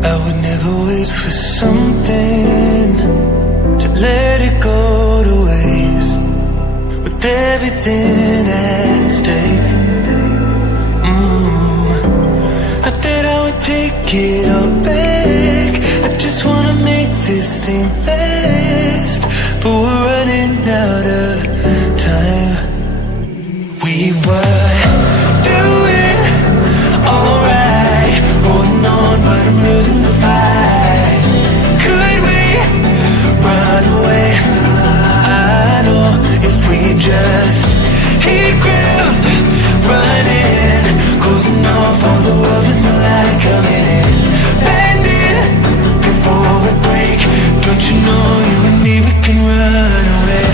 I would never wait for something to let it go to waste, with everything at stake. I thought I would take it all back. I just wanna make this thing last, but we're running out of time. We were doing alright, holding on, but I'm losing the fight. Could we run away? I know if we just hit ground, running, closing off all the world with the light coming in, bending before we break. Don't you know you and me, we can run away.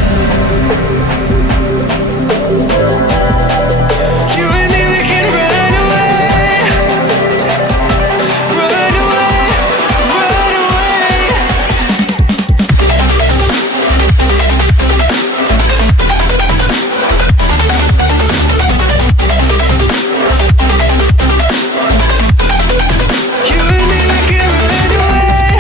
You and me, we can run away. Run away, run away. You and me, we can run away.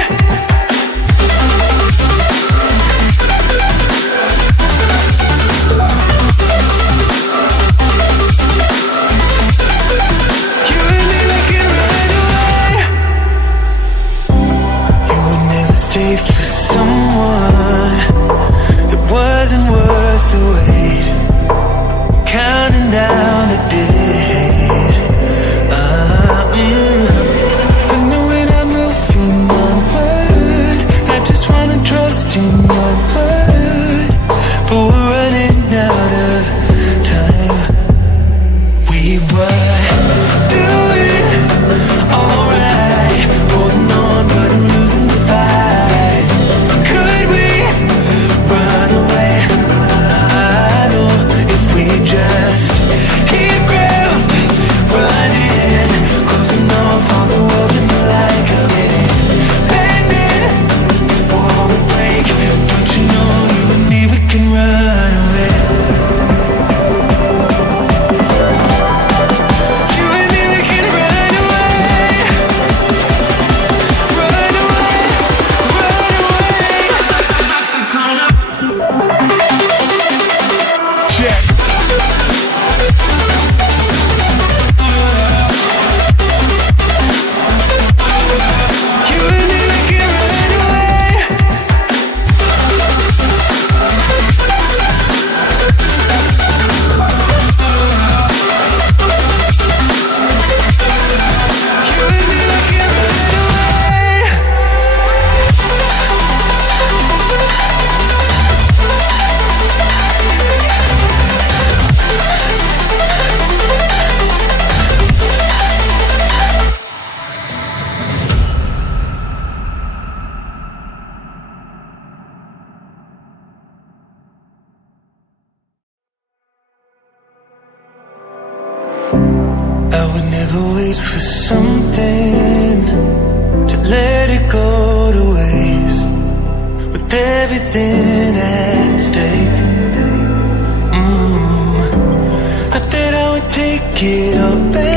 You and me, we can run away. You would never stay for someone that wasn't worth the wait. Counting down the days. I know when I'm moving onward, I just wanna trust in your word, but we're running out of time. We were doing alright, holding on, but I'm losing the fight. Could we run away? I know if we just hit ground, running, closing off all the world with the light coming in, bending before we break. Don't you know you and me, we can run away. You and me, we can run away. Run away, run away. Check. You and me, we can run away. You and me, we can run away. I would never wait for something to let it go to waste, with everything at stake. I thought I would take it all back.